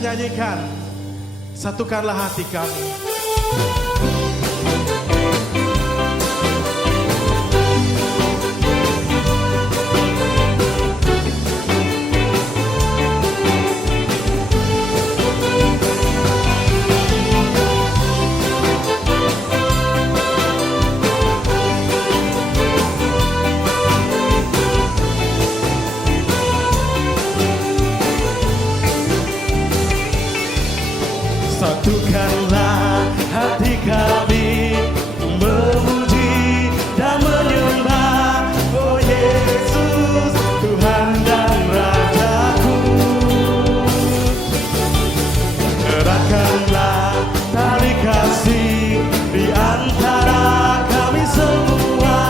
nyanyikan, satukanlah hati kami. Satukanlah hati kami memuji dan menyembah, oh Yesus, Tuhan dan Rajaku. Eratkanlah tali kasih di antara kami semua,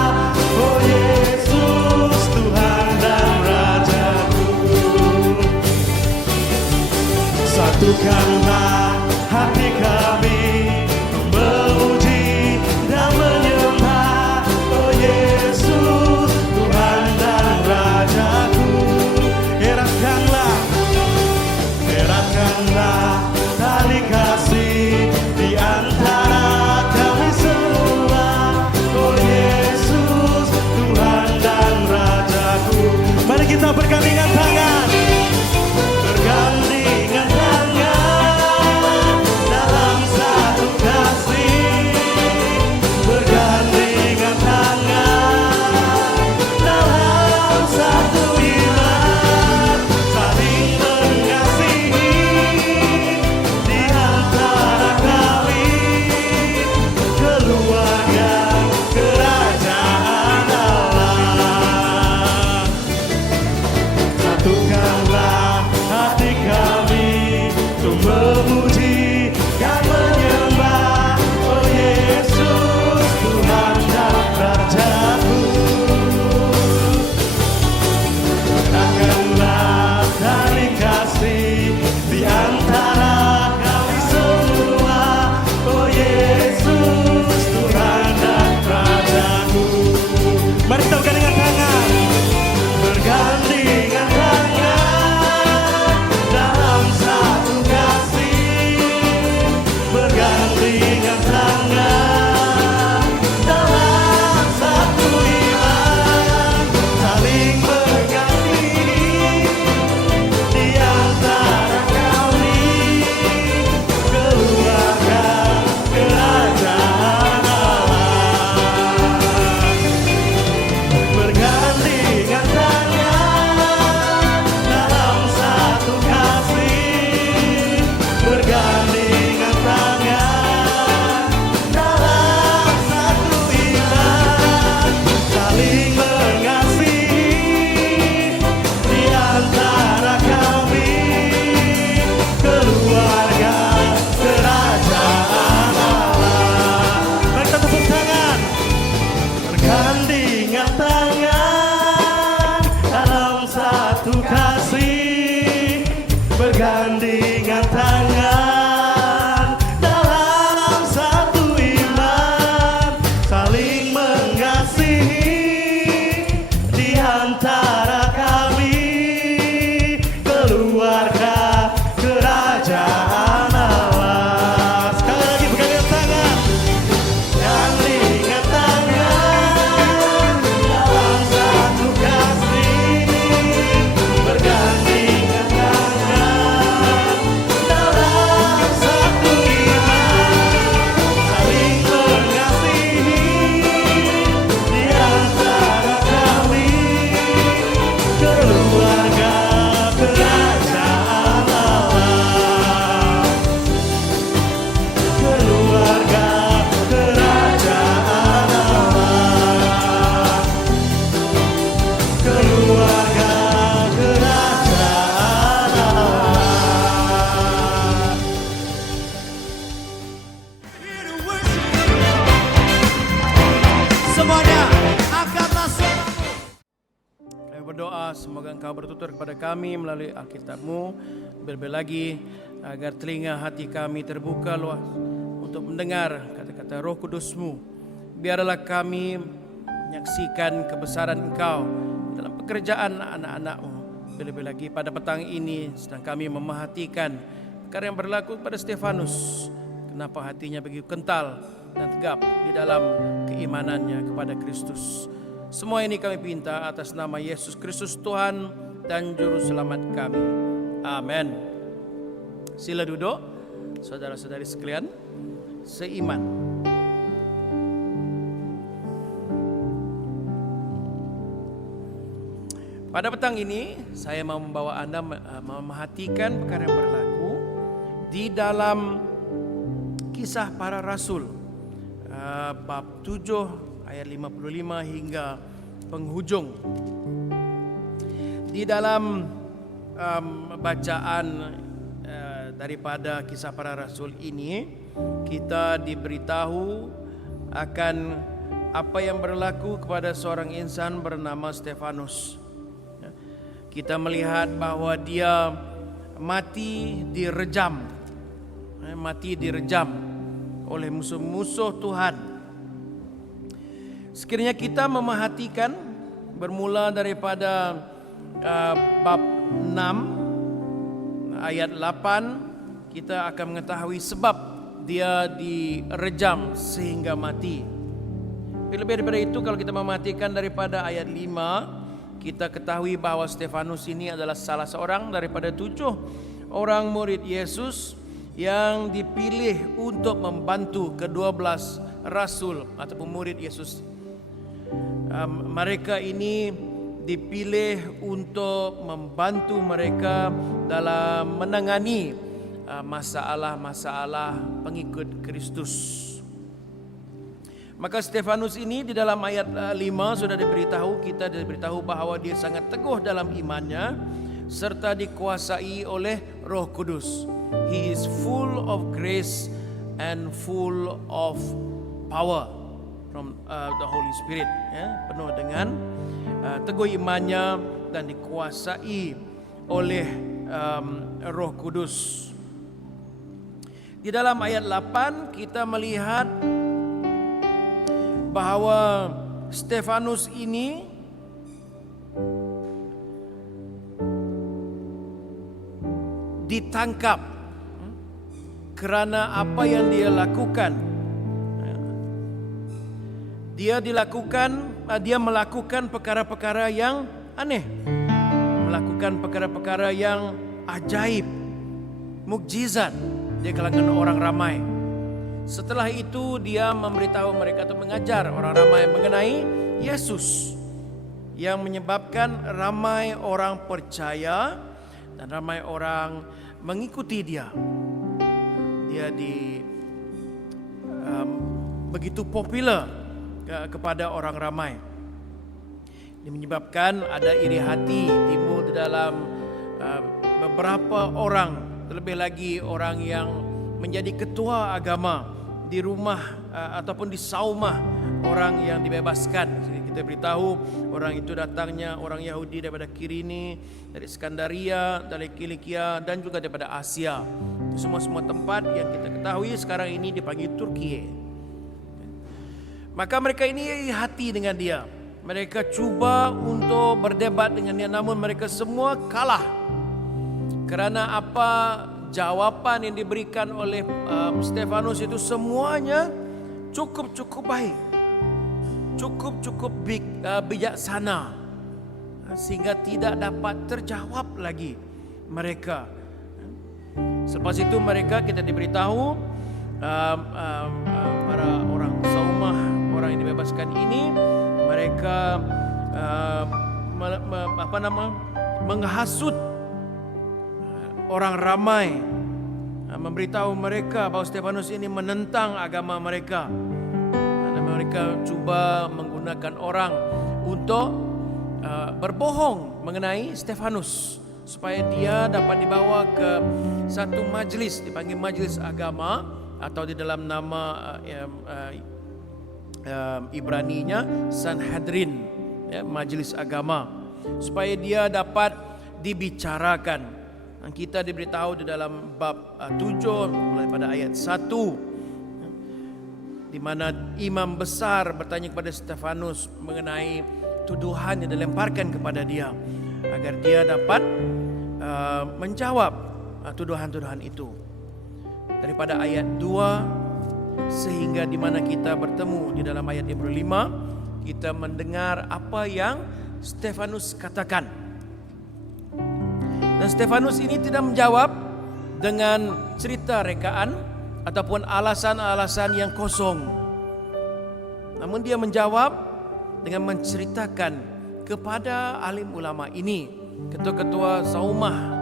oh Yesus, Tuhan dan Rajaku. Satukanlah hati kami memuji dan menyembah, oh Yesus, Tuhan dan Rajaku. Eratkanlah tali kasih di antara kami semua, oh Yesus, Tuhan dan Rajaku. Mari kita bergandingan tangan, bergandingan tangan dalam satu kasih, bergandingan tangan dalam satu iman, saling mengasihi di antara kami, keluarga kerajaan Allah. Satukanlah hati kami untuk memuji dan menyembah, oh Yesus, Tuhan dan Rajaku. Eratkanlah tali kasih di antara kami semua, oh Yesus, Tuhan dan Rajaku. Mari kita bergandingan tangan, bergandingan tangan dalam satu kasih, bergandingan tangan dalam satu iman, saling mengasihi di antara kami, keluarga kerajaan Allah. Bergandingan tangan dalam satu kasih, bergandingan tangan dalam satu iman, saling mengasihi di antara kami, keluarga kerajaan Allah. Mari kita tepuk tangan, bergandingan tangan dalam satu kasih, bergandingan tangan dalam satu iman, saling mengasihi di antara kami, keluarga kerajaan Allah. Sekali lagi bergandingan tangan, bergandingan tangan dalam satu kasih, bergandingan tangan dalam satu iman, saling mengasihi di antara kami, keluarga kerajaan Allah, keluarga kerajaan Allah, keluarga kerajaan Allah. Semuanya angkatlah suaramu. Kami berdoa semoga Engkau bertutur kepada kami melalui Alkitab-Mu, lebih lagi agar telinga hati kami terbuka luas untuk mendengar kata-kata Roh Kudus-Mu. Biarlah kami menyaksikan kebesaran Engkau dalam pekerjaan anak-anak-Mu. Lebih lagi pada petang ini sedang kami memerhatikan perkara yang berlaku kepada Stefanus. Kenapa hatinya begitu kental dan tegap di dalam keimanannya kepada Kristus. Semua ini kami pinta atas nama Yesus Kristus Tuhan dan Juru Selamat kami. Amin. Sila duduk, saudara-saudari sekalian, seiman. Pada petang ini, saya mau membawa Anda memerhatikan perkara yang berlaku di dalam Kisah Para Rasul, bab 7 ayat 55 hingga penghujung. Di dalam bacaan daripada Kisah Para Rasul ini, kita diberitahu akan apa yang berlaku kepada seorang insan bernama Stefanus. Kita melihat bahwa dia mati direjam oleh musuh-musuh Tuhan. Sekiranya kita memerhatikan bermula daripada bab 6 ayat 8, kita akan mengetahui sebab dia direjam sehingga mati. Lebih daripada itu, kalau kita memerhatikan daripada ayat 5, kita ketahui bahwa Stefanus ini adalah salah seorang daripada 7 orang murid Yesus yang dipilih untuk membantu ke-12 rasul ataupun murid Yesus. Mereka ini dipilih untuk membantu mereka dalam menangani masalah-masalah pengikut Kristus. Maka Stefanus ini di dalam ayat 5 sudah kita diberitahu bahwa dia sangat teguh dalam imannya serta dikuasai oleh Roh Kudus. He is full of grace and full of power from the Holy Spirit. Penuh dengan teguh imannya dan dikuasai oleh Roh Kudus. Di dalam ayat 8 kita melihat bahwa Stefanus ini ditangkap kerana apa yang dia lakukan. Dia melakukan perkara-perkara yang aneh, melakukan perkara-perkara yang ajaib, mukjizat di kalangan orang ramai. Setelah itu dia memberitahu mereka atau mengajar orang ramai mengenai Yesus, yang menyebabkan ramai orang percaya dan ramai orang mengikuti dia. Dia begitu popular kepada orang ramai. Ini menyebabkan ada iri hati timbul di dalam beberapa orang, terlebih lagi orang yang menjadi ketua agama di rumah ataupun di saumah orang yang dibebaskan. Kita beritahu orang itu datangnya orang Yahudi daripada Kirini, dari Skandaria, dari Kilikia dan juga daripada Asia. Semua tempat yang kita ketahui sekarang ini dipanggil Turki. Maka mereka ini hati dengan dia. Mereka cuba untuk berdebat dengan dia, namun mereka semua kalah. Kerana apa? Jawapan yang diberikan oleh Stefanus itu semuanya cukup baik, cukup bijaksana, sehingga tidak dapat terjawab lagi mereka. Selepas itu kita diberitahu para orang saumah, orang yang dibebaskan ini, mereka menghasut orang ramai, memberitahu mereka bahawa Stefanus ini menentang agama mereka. Dan mereka cuba menggunakan orang untuk berbohong mengenai Stefanus, supaya dia dapat dibawa ke satu majlis, dipanggil majlis agama, atau di dalam nama Ibraninya Sanhedrin, majlis agama, supaya dia dapat dibicarakan. Dan kita diberitahu di dalam bab 7 mulai pada ayat 1, di mana imam besar bertanya kepada Stefanus mengenai tuduhan yang dilemparkan kepada dia, agar dia dapat menjawab tuduhan-tuduhan itu. Daripada ayat 2 sehingga di mana kita bertemu di dalam ayat 5, kita mendengar apa yang Stefanus katakan. Dan Stefanus ini tidak menjawab dengan cerita rekaan ataupun alasan-alasan yang kosong. Namun dia menjawab dengan menceritakan kepada alim ulama ini, ketua-ketua saumah,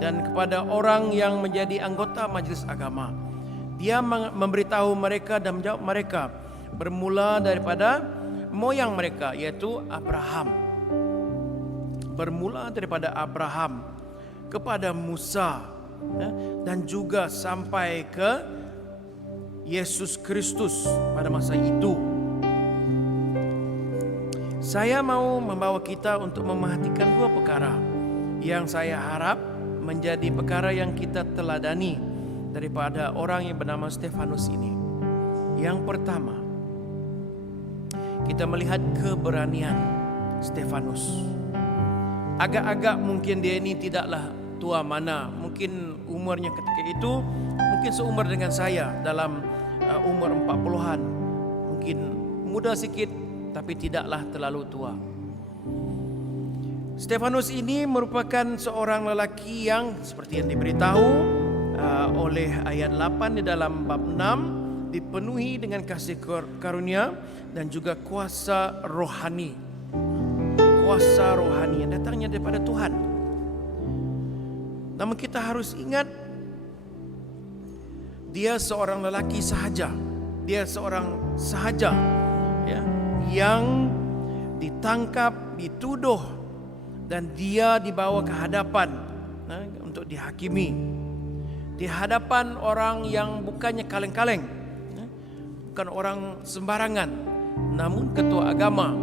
dan kepada orang yang menjadi anggota majelis agama. Dia memberitahu mereka dan menjawab mereka bermula daripada moyang mereka, yaitu Abraham. Bermula daripada Abraham kepada Musa, dan juga sampai ke Yesus Kristus pada masa itu. Saya mau membawa kita untuk memerhatikan dua perkara yang saya harap menjadi perkara yang kita teladani daripada orang yang bernama Stefanus ini. Yang pertama, kita melihat keberanian Stefanus. Agak-agak mungkin dia ini tidaklah tua mana, mungkin umurnya ketika itu mungkin seumur dengan saya, dalam umur 40-an, mungkin muda sikit tapi tidaklah terlalu tua. Stefanus ini merupakan seorang lelaki yang seperti yang diberitahu oleh ayat 8 di dalam bab 6, dipenuhi dengan kasih karunia dan juga kuasa rohani. Kuasa rohani yang datangnya daripada Tuhan. Namun kita harus ingat, dia seorang lelaki sahaja. Dia seorang sahaja, ya, yang ditangkap, dituduh, dan dia dibawa ke hadapan untuk dihakimi. Di hadapan orang yang bukannya kaleng-kaleng, bukan orang sembarangan, namun ketua agama.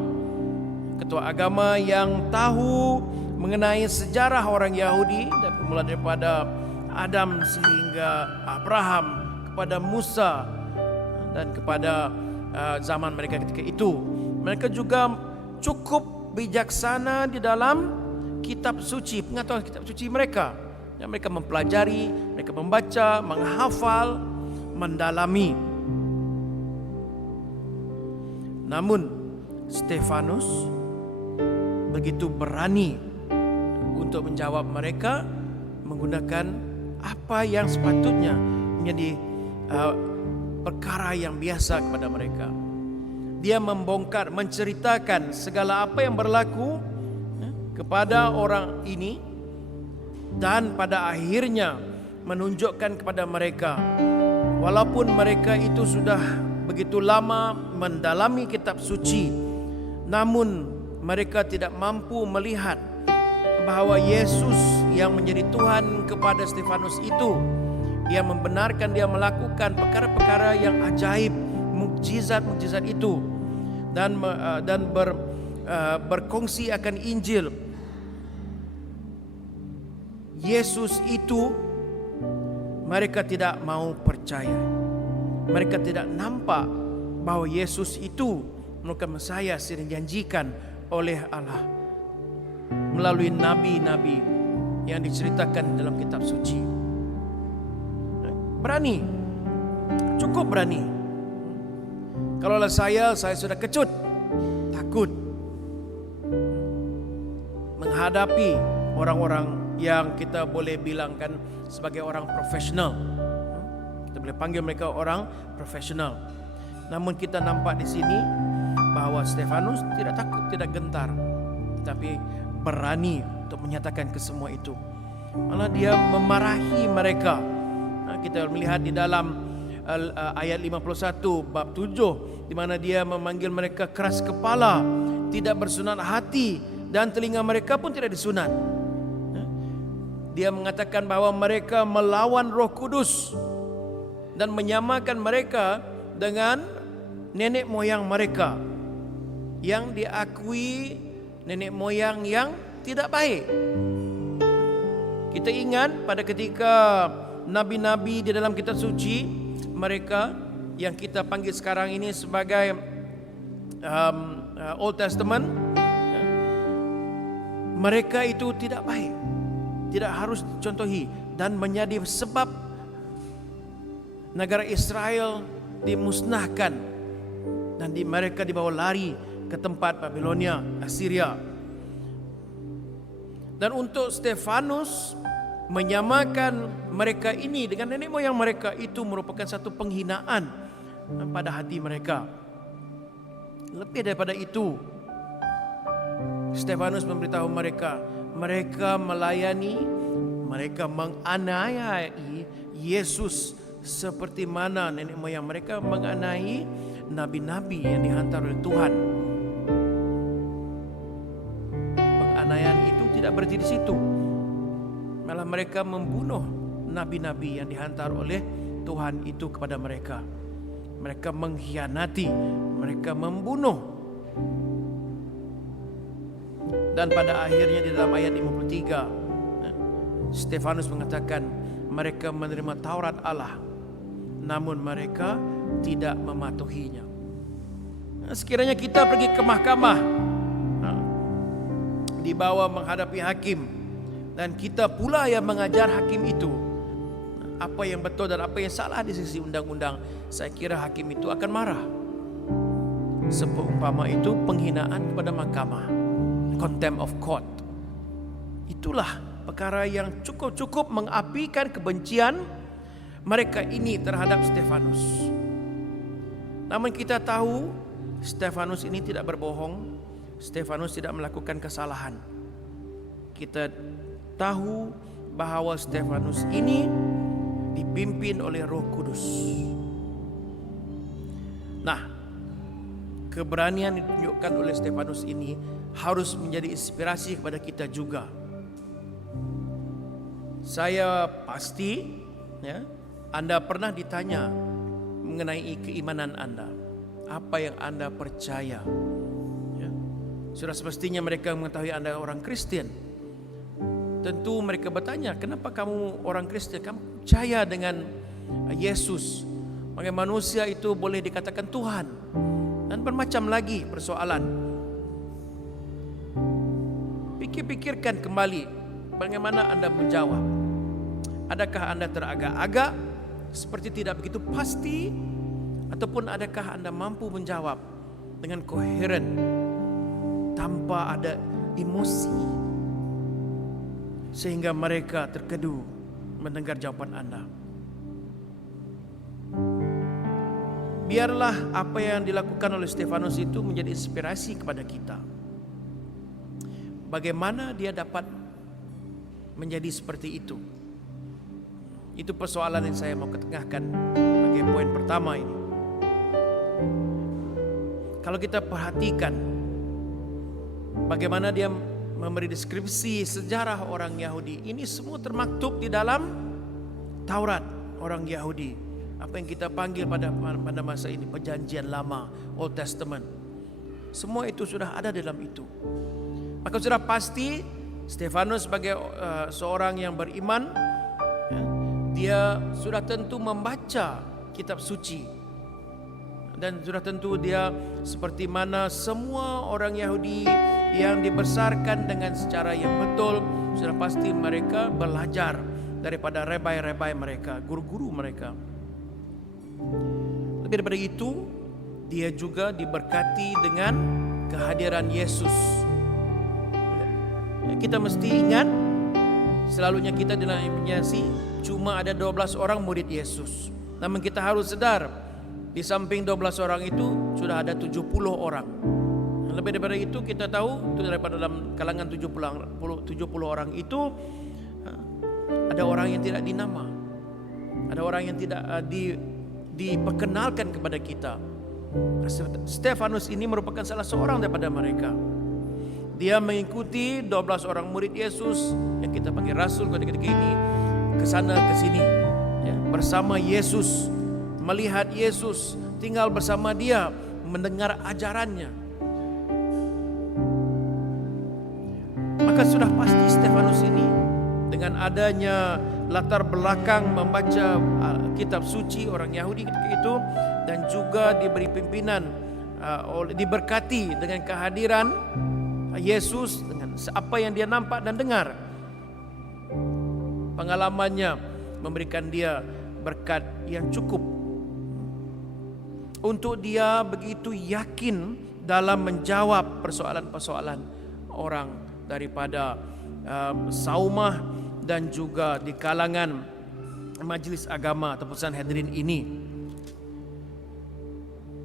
Ketua agama yang tahu mengenai sejarah orang Yahudi, mulai daripada Adam sehingga Abraham, kepada Musa, dan kepada zaman mereka ketika itu. Mereka juga cukup bijaksana di dalam kitab suci, pengetahuan kitab suci mereka. Yang mereka mempelajari, mereka membaca, menghafal, mendalami. Namun Stefanus begitu berani untuk menjawab mereka menggunakan apa yang sepatutnya menjadi perkara yang biasa kepada mereka. Dia membongkar, menceritakan segala apa yang berlaku kepada orang ini, dan pada akhirnya menunjukkan kepada mereka, walaupun mereka itu sudah begitu lama mendalami kitab suci, namun mereka tidak mampu melihat bahawa Yesus yang menjadi Tuhan kepada Stefanus itu, yang membenarkan dia melakukan perkara-perkara yang ajaib, mukjizat-mukjizat itu, dan berkongsi akan Injil. Yesus itu mereka tidak mau percaya. Mereka tidak nampak bahawa Yesus itu merupakan Mesias yang dijanjikan oleh Allah melalui nabi-nabi yang diceritakan dalam kitab suci. Berani, cukup berani. Kalaulah saya sudah kecut, takut menghadapi orang-orang yang kita boleh bilangkan sebagai orang profesional. Kita boleh panggil mereka orang profesional. Namun kita nampak di sini bahawa Stefanus tidak takut, tidak gentar, tetapi berani untuk menyatakan kesemua itu. Malah dia memarahi mereka. Kita melihat di dalam ayat 51 bab 7, di mana dia memanggil mereka keras kepala, tidak bersunat hati, dan telinga mereka pun tidak disunat. Dia mengatakan bahawa mereka melawan Roh Kudus dan menyamakan mereka dengan nenek moyang mereka yang diakui nenek moyang yang tidak baik. Kita ingat pada ketika nabi-nabi di dalam kitab suci, mereka yang kita panggil sekarang ini sebagai Old Testament, mereka itu tidak baik, tidak harus dicontohi. dan menjadi sebab negara Israel dimusnahkan dan mereka dibawa lari ke tempat Babilonia, Assyria. Dan untuk Stefanus menyamakan mereka ini dengan nenek moyang mereka itu merupakan satu penghinaan pada hati mereka. Lebih daripada itu, Stefanus memberitahu mereka melayani, mereka menganiayai Yesus seperti mana nenek moyang mereka menganiayai nabi-nabi yang dihantar oleh Tuhan. Penganiayaan itu tidak berhenti di situ. Malah mereka membunuh nabi-nabi yang dihantar oleh Tuhan itu kepada mereka. Mereka mengkhianati, mereka membunuh. Dan pada akhirnya di dalam ayat 53, Stefanus mengatakan mereka menerima Taurat Allah, namun mereka tidak mematuhinya. Sekiranya kita pergi ke mahkamah, dibawa menghadapi hakim, dan kita pula yang mengajar hakim itu apa yang betul dan apa yang salah di sisi undang-undang, saya kira hakim itu akan marah. Seumpama itu penghinaan kepada mahkamah, contempt of court. Itulah perkara yang cukup mengapikan kebencian mereka ini terhadap Stefanus. Namun kita tahu Stefanus ini tidak berbohong, Stefanus tidak melakukan kesalahan. Kita tahu bahwa Stefanus ini dipimpin oleh Roh Kudus. Nah, keberanian yang ditunjukkan oleh Stefanus ini harus menjadi inspirasi kepada kita juga. Saya pasti Anda pernah ditanya mengenai keimanan Anda, apa yang Anda percaya. Sudah semestinya mereka mengetahui Anda orang Kristen. Tentu mereka bertanya, kenapa kamu orang Kristen? Kamu percaya dengan Yesus, sebagai manusia itu boleh dikatakan Tuhan, dan bermacam lagi persoalan. Pikirkan kembali bagaimana Anda menjawab. Adakah Anda teragak-agak seperti tidak begitu pasti, ataupun adakah Anda mampu menjawab dengan koheren tanpa ada emosi, sehingga mereka terkedu mendengar jawaban Anda. Biarlah apa yang dilakukan oleh Stefanus itu menjadi inspirasi kepada kita. Bagaimana dia dapat menjadi seperti itu? Itu persoalan yang saya mau ketengahkan sebagai poin pertama ini. Kalau kita perhatikan bagaimana dia memberi deskripsi sejarah orang Yahudi, ini semua termaktub di dalam Taurat orang Yahudi, apa yang kita panggil pada masa ini Perjanjian Lama, Old Testament. Semua itu sudah ada dalam itu. Maka sudah pasti Stefanus sebagai seorang yang beriman, dia sudah tentu membaca kitab suci, dan sudah tentu dia seperti mana semua orang Yahudi yang dibesarkan dengan secara yang betul, sudah pasti mereka belajar daripada rabai-rabai mereka, guru-guru mereka. Lebih daripada itu, dia juga diberkati dengan kehadiran Yesus. Kita mesti ingat, selalunya kita dalam imajinasi cuma ada 12 orang murid Yesus. Namun kita harus sadar, di samping 12 orang itu sudah ada 70 orang. Lebih daripada itu kita tahu, daripada dalam kalangan 70 orang itu ada orang yang tidak dinama, ada orang yang tidak diperkenalkan kepada kita. Stefanus ini merupakan salah seorang daripada mereka. Dia mengikuti 12 orang murid Yesus yang kita panggil rasul ketika ini, ke sana ke sini bersama Yesus, melihat Yesus, tinggal bersama dia, mendengar ajarannya. Maka sudah pasti Stefanus ini dengan adanya latar belakang membaca kitab suci orang Yahudi ketika itu, dan juga diberi pimpinan, diberkati dengan kehadiran Yesus, dengan apa yang dia nampak dan dengar. Pengalamannya memberikan dia berkat yang cukup untuk dia begitu yakin dalam menjawab persoalan-persoalan orang daripada saumah dan juga di kalangan majlis agama atau Sanhedrin ini.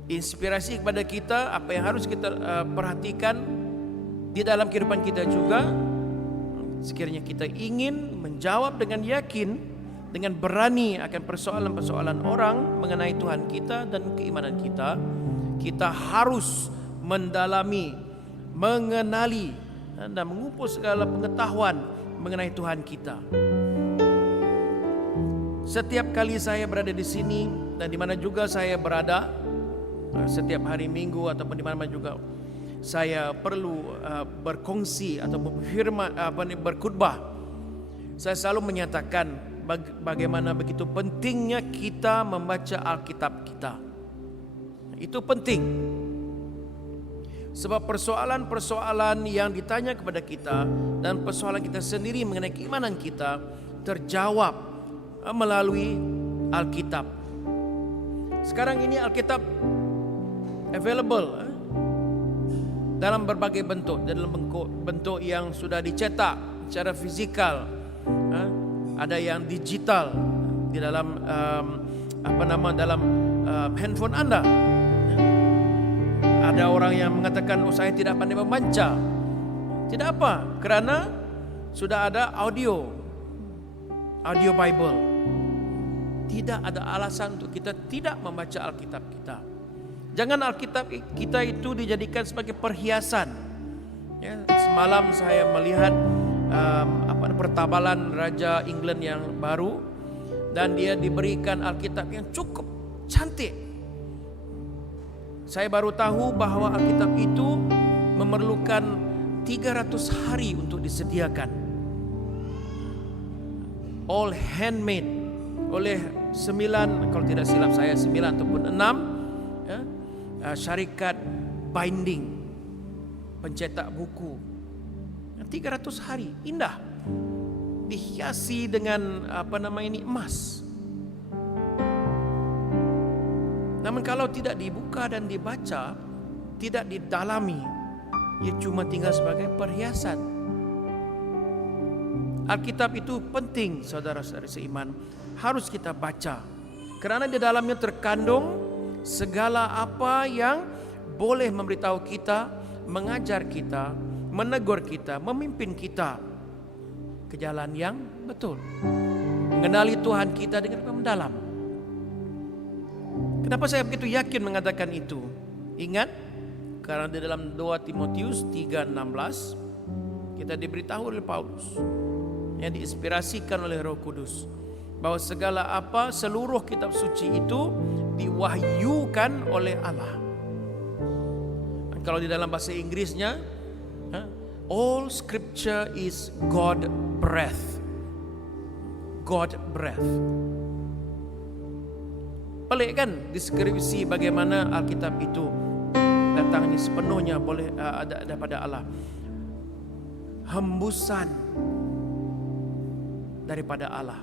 Inspirasi kepada kita apa yang harus kita perhatikan di dalam kehidupan kita juga. Sekiranya kita ingin menjawab dengan yakin, dengan berani akan persoalan-persoalan orang mengenai Tuhan kita dan keimanan kita, kita harus mendalami, mengenali dan mengumpul segala pengetahuan mengenai Tuhan kita. Setiap kali saya berada di sini dan di mana juga saya berada, setiap hari Minggu ataupun di mana juga saya perlu berkongsi atau berkhutbah, saya selalu menyatakan bagaimana begitu pentingnya kita membaca Alkitab kita. Itu penting. Sebab persoalan-persoalan yang ditanya kepada kita dan persoalan kita sendiri mengenai keimanan kita terjawab melalui Alkitab. Sekarang ini Alkitab available dalam berbagai bentuk, dalam bentuk yang sudah dicetak secara fizikal, ada yang digital di dalam dalam handphone Anda. Ada orang yang mengatakan, oh saya tidak pandai membaca. Tidak apa, kerana sudah ada audio Bible. Tidak ada alasan untuk kita tidak membaca Alkitab kita. Jangan Alkitab kita itu dijadikan sebagai perhiasan. Ya, semalam saya melihat pertabalan Raja England yang baru, dan dia diberikan Alkitab yang cukup cantik. Saya baru tahu bahwa Alkitab itu memerlukan 300 hari untuk disediakan. All handmade oleh 9, kalau tidak silap saya 9 ataupun 6 ya, syarikat binding, pencetak buku. 300 hari, indah, dihiasi dengan emas. Namun kalau tidak dibuka dan dibaca, tidak didalami, ia cuma tinggal sebagai perhiasan. Alkitab itu penting, saudara-saudari seiman, harus kita baca, kerana di dalamnya terkandung segala apa yang boleh memberitahu kita, mengajar kita, menegur kita, memimpin kita ke jalan yang betul, mengenali Tuhan kita dengan mendalam. Kenapa saya begitu yakin mengatakan itu? Ingat, karena di dalam 2 Timotius 3:16 kita diberitahu oleh Paulus yang diinspirasikan oleh Roh Kudus bahwa segala apa, seluruh kitab suci itu diwahyukan oleh Allah. Dan kalau di dalam bahasa Inggrisnya, all scripture is God breath. God breath. Pelik kan deskripsi bagaimana Alkitab itu datangnya sepenuhnya boleh ada daripada Allah. Hembusan daripada Allah.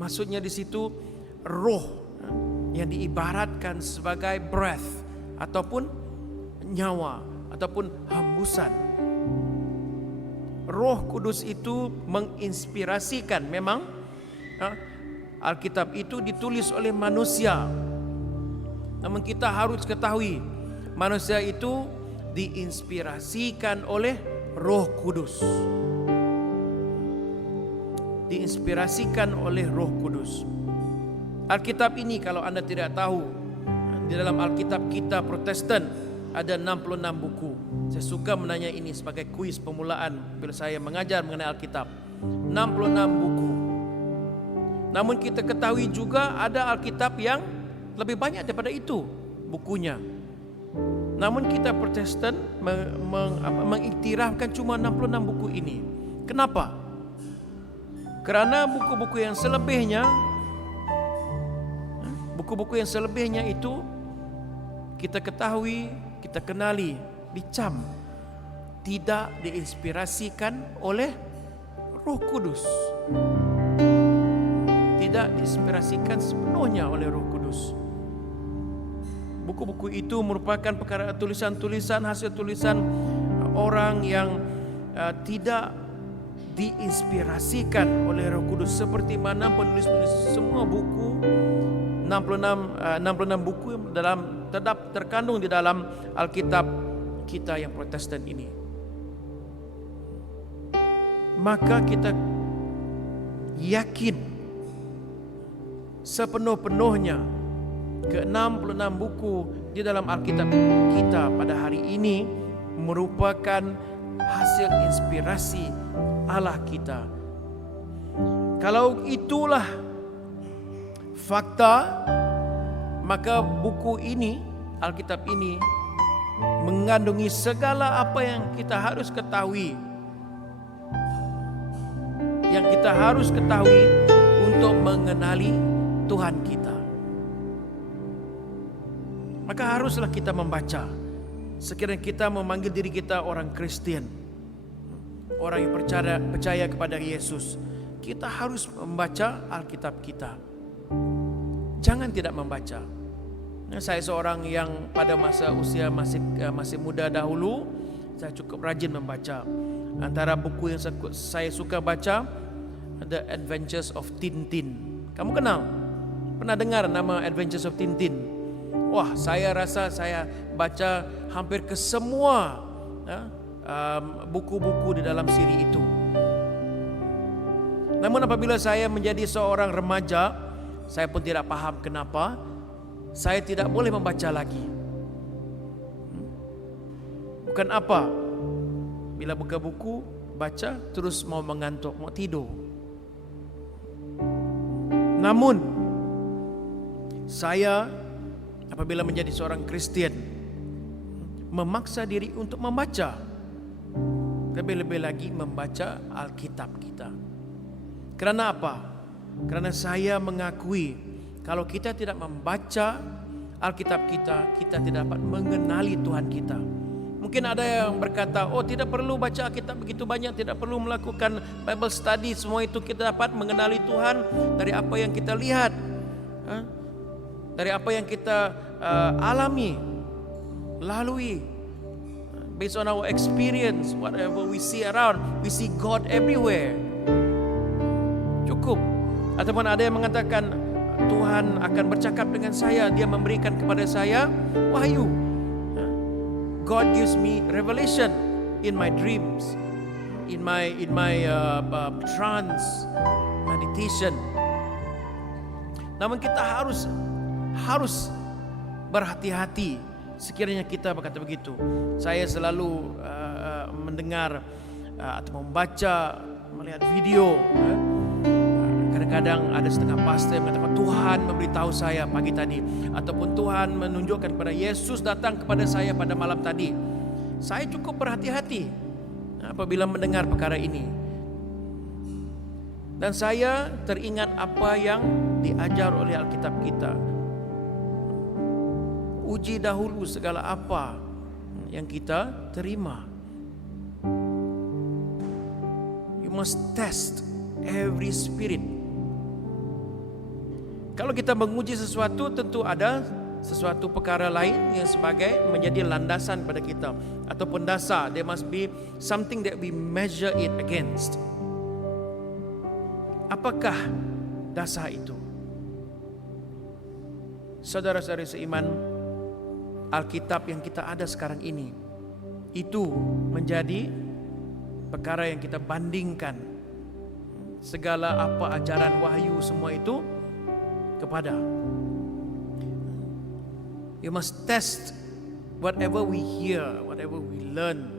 Maksudnya di situ roh yang diibaratkan sebagai breath ataupun nyawa ataupun hembusan. Roh Kudus itu menginspirasikan. Memang Alkitab itu ditulis oleh manusia, namun kita harus ketahui manusia itu diinspirasikan oleh Roh Kudus. Diinspirasikan oleh Roh Kudus. Alkitab ini kalau Anda tidak tahu, di dalam Alkitab kita Protestan ada 66 buku. Saya suka menanya ini sebagai kuis pemulaan bila saya mengajar mengenai Alkitab. 66 buku. Namun kita ketahui juga ada Alkitab yang lebih banyak daripada itu bukunya. Namun kita Protestan mengiktirafkan cuma 66 buku ini. Kenapa? Kerana buku-buku yang selebihnya itu kita ketahui, kita kenali, dicam, tidak diinspirasikan oleh Roh Kudus. Tidak diinspirasikan sepenuhnya oleh Roh Kudus. Buku-buku itu merupakan perkara tulisan-tulisan, hasil tulisan orang yang tidak diinspirasikan oleh Roh Kudus, seperti mana penulis-penulis semua buku 66 buku dalam terkandung di dalam Alkitab kita yang Protestan ini. Maka kita yakin sepenuh-penuhnya ke-66 buku di dalam Alkitab kita pada hari ini merupakan hasil inspirasi Allah kita. Kalau itulah fakta, maka buku ini, Alkitab ini, mengandungi segala apa yang kita harus ketahui. Yang kita harus ketahui untuk mengenali Tuhan kita. Maka haruslah kita membaca. Sekiranya kita memanggil diri kita orang Kristen, orang yang percaya kepada Yesus, kita harus membaca Alkitab kita. Jangan tidak membaca. Saya seorang yang pada masa usia masih muda dahulu, saya cukup rajin membaca. Antara buku yang saya suka baca, The Adventures of Tintin. Kamu kenal? Pernah dengar nama Adventures of Tintin? Wah, saya rasa saya baca hampir ke semua buku-buku di dalam siri itu. Namun apabila saya menjadi seorang remaja, saya pun tidak paham kenapa saya tidak boleh membaca lagi. Bukan apa, bila buka buku, baca terus mau mengantuk, mau tidur. Namun saya apabila menjadi seorang Kristen memaksa diri untuk membaca, lebih-lebih lagi membaca Alkitab kita. Kerana apa? Kerana saya mengakui kalau kita tidak membaca Alkitab kita, kita tidak dapat mengenali Tuhan kita. Mungkin ada yang berkata, oh tidak perlu baca Alkitab begitu banyak, tidak perlu melakukan Bible study, semua itu kita dapat mengenali Tuhan dari apa yang kita lihat, dari apa yang kita alami, lalui. Based on our experience, whatever we see around, we see God everywhere. Cukup. Ataupun ada yang mengatakan, Tuhan akan bercakap dengan saya, Dia memberikan kepada saya wahyu. God gives me revelation in my dreams, in my trance meditation. Namun kita harus berhati-hati sekiranya kita berkata begitu. Saya selalu mendengar atau membaca, melihat video. Kadang-kadang ada setengah pastor yang mengatakan Tuhan memberitahu saya pagi tadi, ataupun Tuhan menunjukkan kepada Yesus datang kepada saya pada malam tadi. Saya cukup berhati-hati apabila mendengar perkara ini. Dan saya teringat apa yang diajar oleh Alkitab kita. Uji dahulu segala apa yang kita terima. You must test every spirit. Kalau kita menguji sesuatu, tentu ada sesuatu perkara lain yang sebagai menjadi landasan pada kita ataupun dasar. There must be something that we measure it against. Apakah dasar itu? Saudara-saudari seiman, Alkitab yang kita ada sekarang ini, itu menjadi perkara yang kita bandingkan segala apa ajaran wahyu semua itu kepada. You must test whatever we hear, whatever we learn,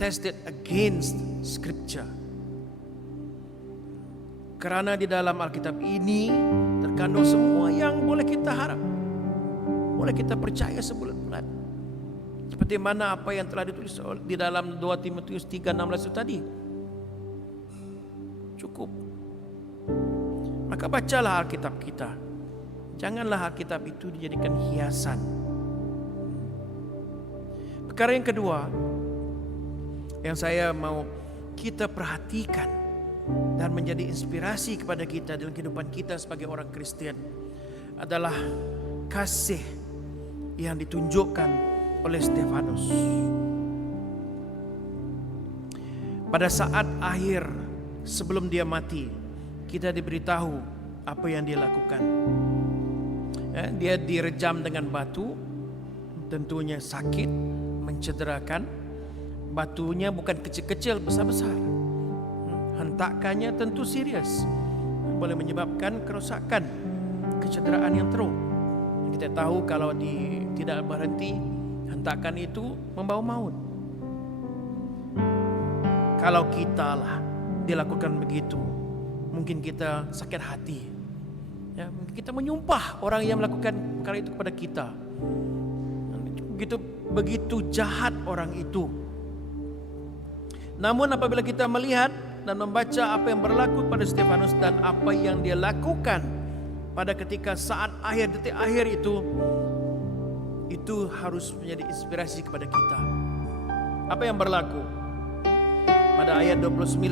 test it against Scripture. Kerana di dalam Alkitab ini terkandung semua yang boleh kita harap, boleh kita percaya sebulat-bulat. Seperti mana apa yang telah ditulis di dalam 2 Timotius 3:16 itu tadi. Cukup. Maka bacalah Alkitab kita. Janganlah Alkitab itu dijadikan hiasan. Perkara yang kedua yang saya mau kita perhatikan dan menjadi inspirasi kepada kita dalam kehidupan kita sebagai orang Kristen adalah kasih yang ditunjukkan oleh Stefanus. Pada saat akhir sebelum dia mati, kita diberitahu apa yang dia lakukan. Dia direjam dengan batu, tentunya sakit, mencederakan. Batunya bukan kecil-kecil, besar-besar. Hentakannya tentu serius, boleh menyebabkan kerosakan, kecederaan yang teruk. Kita tahu kalau tidak berhenti, hentakan itu membawa maut. Kalau kita lah dilakukan begitu, mungkin kita sakit hati. Mungkin kita menyumpah orang yang melakukan perkara itu kepada kita. Begitu jahat orang itu. Namun apabila kita melihat dan membaca apa yang berlaku pada Stefanus dan apa yang dia lakukan pada ketika saat akhir, detik akhir itu harus menjadi inspirasi kepada kita. Apa yang berlaku? Pada ayat 59,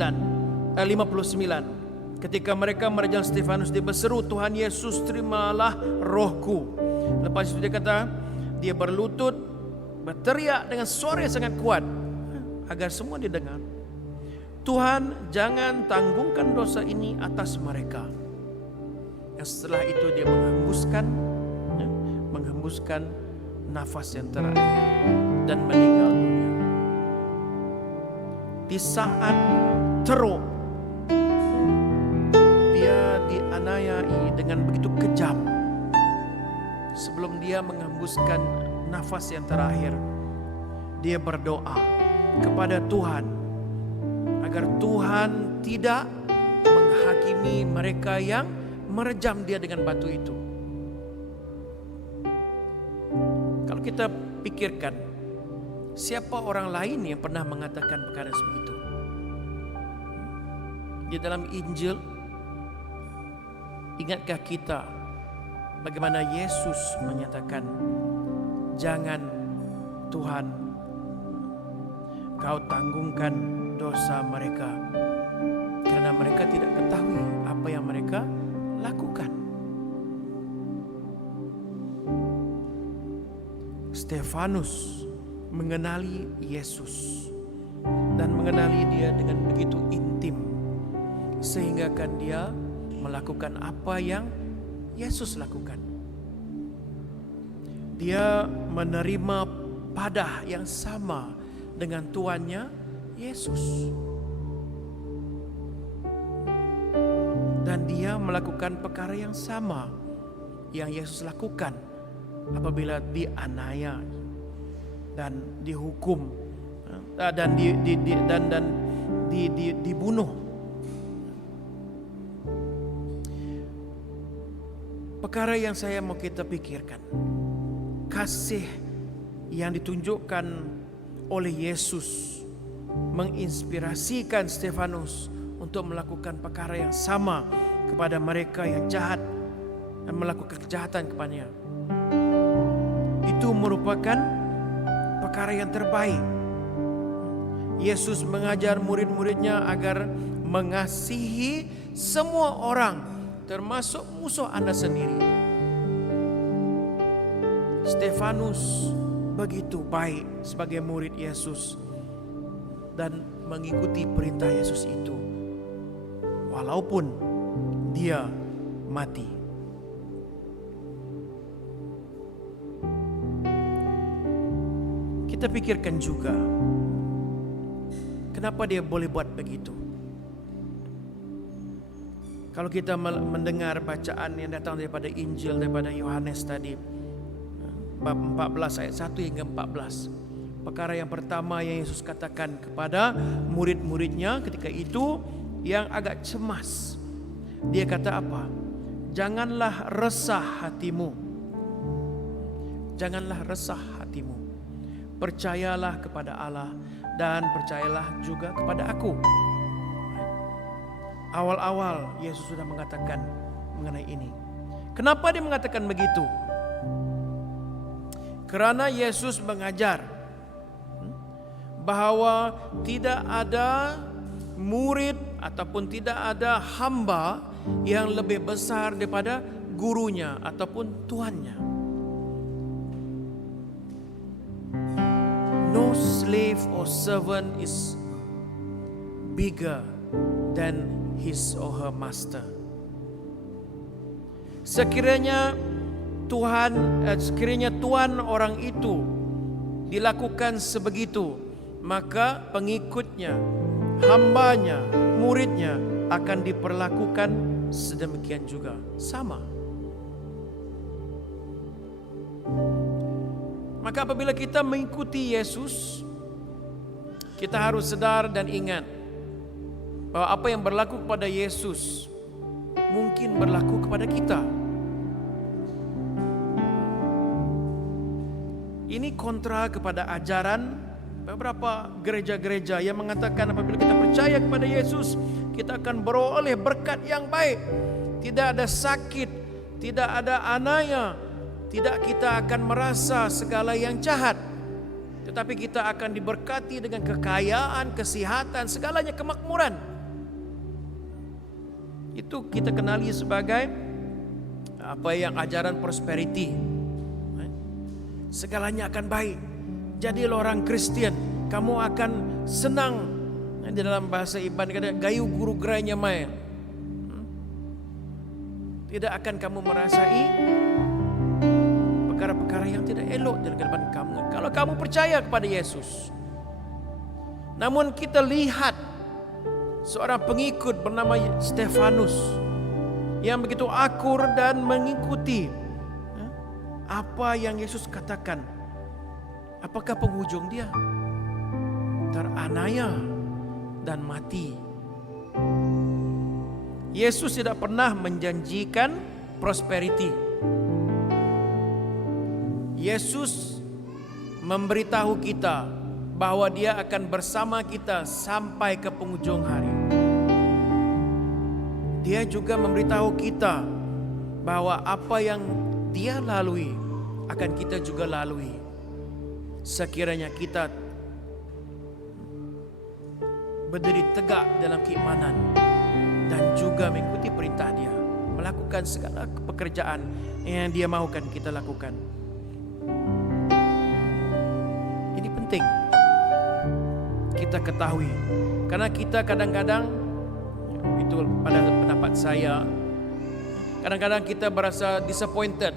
ketika mereka merejam Stefanus, dia berseru, Tuhan Yesus, terimalah rohku. Lepas itu dia kata, dia berlutut, berteriak dengan suara yang sangat kuat agar semua didengar, Tuhan, jangan tanggungkan dosa ini atas mereka. Dan setelah itu dia menghembuskan nafas yang terakhir dan meninggal dunia. Di saat teruk, dia dianiayai dengan begitu kejam. Sebelum dia menghembuskan nafas yang terakhir, dia berdoa kepada Tuhan agar Tuhan tidak menghakimi mereka yang merejam dia dengan batu itu. Kalau kita pikirkan, siapa orang lain yang pernah mengatakan perkara sebegitu? Di dalam Injil, ingatkah kita bagaimana Yesus menyatakan, jangan Tuhan Kau tanggungkan dosa mereka, karena mereka tidak ketahui apa yang mereka lakukan. Stefanus mengenali Yesus dan mengenali dia dengan begitu intim, sehingga kan dia melakukan apa yang Yesus lakukan. Dia menerima padah yang sama dengan tuannya Yesus. Dan dia melakukan perkara yang sama yang Yesus lakukan apabila dianiaya dan dihukum dan dibunuh. Perkara yang saya mau kita pikirkan, kasih yang ditunjukkan oleh Yesus menginspirasikan Stefanus untuk melakukan perkara yang sama kepada mereka yang jahat dan melakukan kejahatan kepadanya. Itu merupakan perkara yang terbaik. Yesus mengajar murid-muridnya agar mengasihi semua orang, termasuk musuh Anda sendiri. Stefanus begitu baik sebagai murid Yesus dan mengikuti perintah Yesus itu, walaupun dia mati. Kita pikirkan juga, kenapa dia boleh buat begitu? Kalau kita mendengar bacaan yang datang daripada Injil, daripada Yohanes tadi, bab 14 ayat 1 hingga 14. Perkara yang pertama yang Yesus katakan kepada murid-muridnya ketika itu yang agak cemas. Dia kata apa? Janganlah resah hatimu. Janganlah resah hatimu. Percayalah kepada Allah dan percayalah juga kepada aku. Awal-awal Yesus sudah mengatakan mengenai ini. Kenapa dia mengatakan begitu? Kerana Yesus mengajar bahwa tidak ada murid ataupun tidak ada hamba yang lebih besar daripada gurunya ataupun tuannya. No slave or servant is bigger than his or her master. Sekiranya tuan orang itu dilakukan sebegitu, maka pengikutnya, hambanya, muridnya akan diperlakukan sedemikian juga, sama. Maka apabila kita mengikuti Yesus, kita harus sadar dan ingat bahwa apa yang berlaku kepada Yesus mungkin berlaku kepada kita. Ini kontra kepada ajaran beberapa gereja-gereja yang mengatakan apabila kita percaya kepada Yesus, kita akan beroleh berkat yang baik. Tidak ada sakit, tidak ada anaya, tidak kita akan merasa segala yang jahat. Tetapi kita akan diberkati dengan kekayaan, kesehatan, segalanya kemakmuran. Itu kita kenali sebagai apa yang ajaran prosperity. Segalanya akan baik. Jadilah orang Kristen, kamu akan senang. Di dalam bahasa Iban kata gayu guru gerainya main. Tidak akan kamu merasai perkara-perkara yang tidak elok dalam kehidupan kamu kalau kamu percaya kepada Yesus. Namun kita lihat seorang pengikut bernama Stefanus yang begitu akur dan mengikuti apa yang Yesus katakan. Apakah penghujung dia? Teranaya dan mati. Yesus tidak pernah menjanjikan prosperity. Yesus memberitahu kita bahwa Dia akan bersama kita sampai ke penghujung hari. Dia juga memberitahu kita bahwa apa yang Dia lalui akan kita juga lalui. Sekiranya kita berdiri tegak dalam keimanan dan juga mengikuti perintah Dia, melakukan segala pekerjaan yang Dia mahukan kita lakukan. Ini penting kita ketahui, karena kita kadang-kadang, itu pada pendapat saya, kadang-kadang kita berasa disappointed,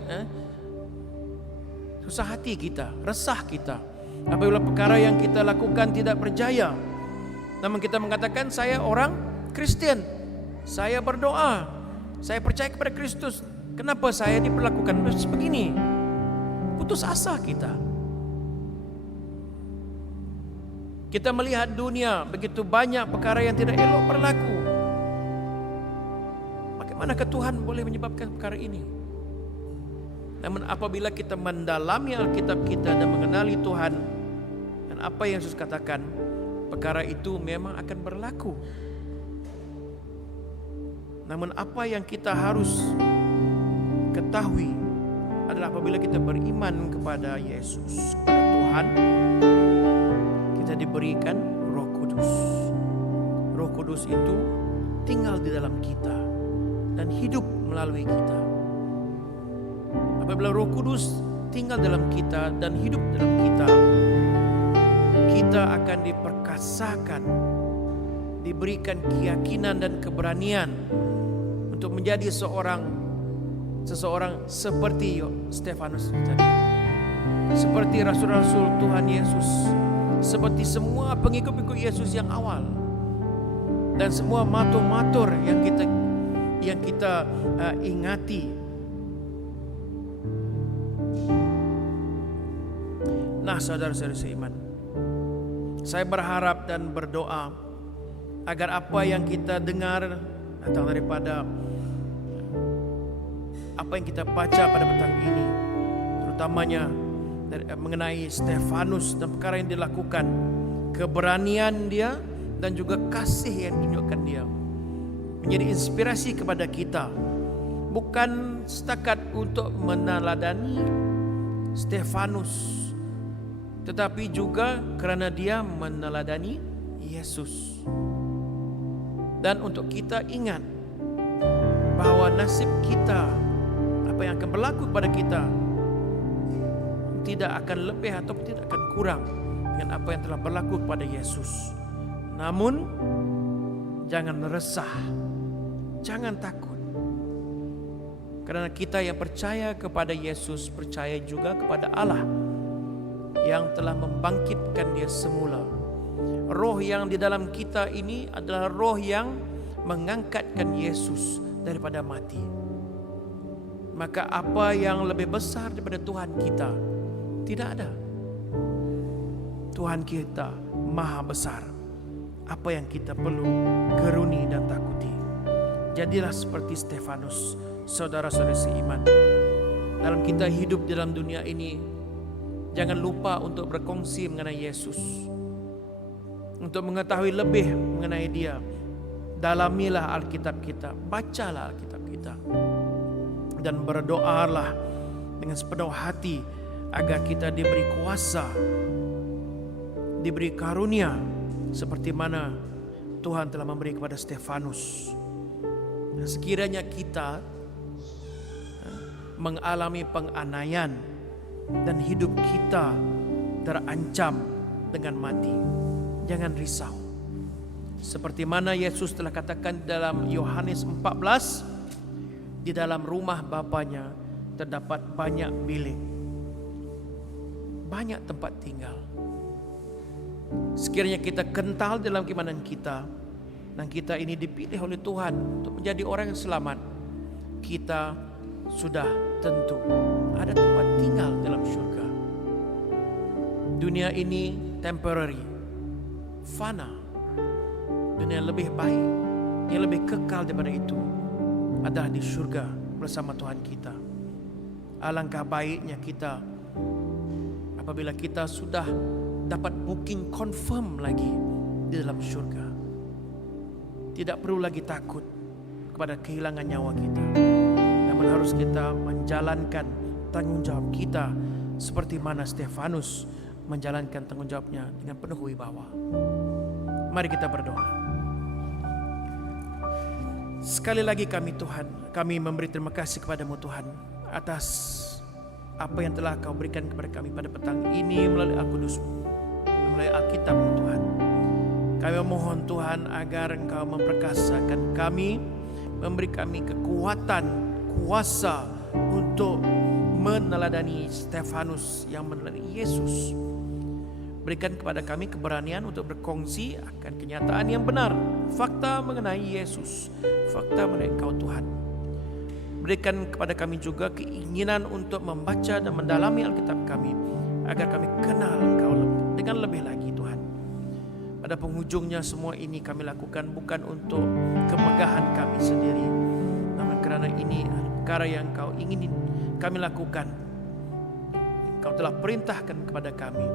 susah hati kita, resah kita apabila perkara yang kita lakukan tidak berjaya. Namun kita mengatakan saya orang Kristen, saya berdoa, saya percaya kepada Kristus, kenapa saya diperlakukan begini? Putus asa kita. Kita melihat dunia begitu banyak perkara yang tidak elok berlaku. Bagaimanakah Tuhan boleh menyebabkan perkara ini? Namun apabila kita mendalami Alkitab kita dan mengenali Tuhan dan apa yang Yesus katakan, perkara itu memang akan berlaku. Namun apa yang kita harus ketahui adalah apabila kita beriman kepada Yesus, kepada Tuhan, kita diberikan Roh Kudus. Roh Kudus itu tinggal di dalam kita dan hidup melalui kita. Apabila Roh Kudus tinggal dalam kita dan hidup dalam kita, kita akan diperkasakan, diberikan keyakinan dan keberanian untuk menjadi seseorang seperti Stefanus tadi, seperti rasul-rasul Tuhan Yesus, seperti semua pengikut-pengikut Yesus yang awal, dan semua matur-matur yang kita ingati. Nah, saudara-saudara seiman, saya berharap dan berdoa agar apa yang kita dengar datang daripada apa yang kita baca pada petang ini, terutamanya mengenai Stefanus dan perkara yang dilakukan, keberanian dia dan juga kasih yang ditunjukkan dia, menjadi inspirasi kepada kita, bukan setakat untuk meneladani Stefanus, tetapi juga kerana dia meneladani Yesus. Dan untuk kita ingat bahwa nasib kita, apa yang akan berlaku kepada kita, tidak akan lebih atau tidak akan kurang dengan apa yang telah berlaku kepada Yesus. Namun jangan resah, jangan takut. Karena kita yang percaya kepada Yesus percaya juga kepada Allah yang telah membangkitkan Dia semula. Roh yang di dalam kita ini adalah roh yang mengangkatkan Yesus daripada mati. Maka apa yang lebih besar daripada Tuhan kita? Tidak ada. Tuhan kita maha besar. Apa yang kita perlu geruni dan takuti? Jadilah seperti Stefanus, saudara-saudari seiman. Dalam kita hidup dalam dunia ini, jangan lupa untuk berkongsi mengenai Yesus. Untuk mengetahui lebih mengenai Dia, dalamilah Alkitab kita, bacalah Alkitab kita, dan berdoalah dengan sepenuh hati agar kita diberi kuasa, diberi karunia seperti mana Tuhan telah memberi kepada Stefanus. Nah, sekiranya kita mengalami penganiayaan dan hidup kita terancam dengan mati, jangan risau. Seperti mana Yesus telah katakan dalam Yohanes 14, di dalam rumah Bapanya terdapat banyak bilik, banyak tempat tinggal. Sekiranya kita kental dalam keimanan kita, dan kita ini dipilih oleh Tuhan untuk menjadi orang yang selamat, kita sudah tentu ada tempat tinggal dalam surga. Dunia ini temporary, fana. Dunia yang lebih baik, yang lebih kekal daripada itu adalah di surga bersama Tuhan kita. Alangkah baiknya kita apabila kita sudah dapat booking confirm lagi di dalam surga. Tidak perlu lagi takut kepada kehilangan nyawa kita. Namun harus kita menjalankan tanggung jawab kita seperti mana Stefanus menjalankan tanggung jawabnya dengan penuh wibawa. Mari kita berdoa. Sekali lagi kami memberi terima kasih kepadamu Tuhan atas apa yang telah Kau berikan kepada kami pada petang ini melalui Al-Kudus-Mu, melalui Alkitab Tuhan. Kami mohon Tuhan agar Engkau memperkasakan kami, memberi kami kekuatan, kuasa untuk meneladani Stefanus yang meneladani Yesus. Berikan kepada kami keberanian untuk berkongsi akan kenyataan yang benar, fakta mengenai Yesus, fakta mengenai Engkau Tuhan. Berikan kepada kami juga keinginan untuk membaca dan mendalami Alkitab kami, agar kami kenal Engkau dengan lebih lagi Tuhan. Pada penghujungnya semua ini kami lakukan bukan untuk kemegahan kami sendiri, namun kerana ini perkara yang Engkau ingin kami lakukan. Engkau telah perintahkan kepada kami,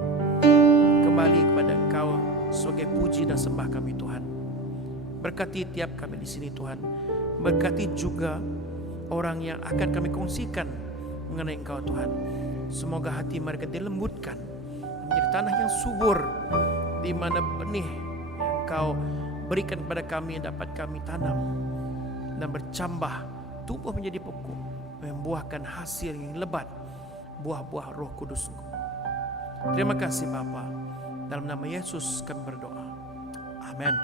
kembali kepada Engkau sebagai puji dan sembah kami Tuhan. Berkati tiap kami di sini Tuhan. Berkati juga orang yang akan kami kongsikan mengenai Engkau Tuhan. Semoga hati mereka dilembutkan menjadi tanah yang subur, di mana benih yang Engkau berikan kepada kami dapat kami tanam dan bercambah, tumbuh menjadi pokok, membuahkan hasil yang lebat, buah-buah Roh Kudus. Terima kasih Bapa. Dalam nama Yesus kami berdoa. Amin.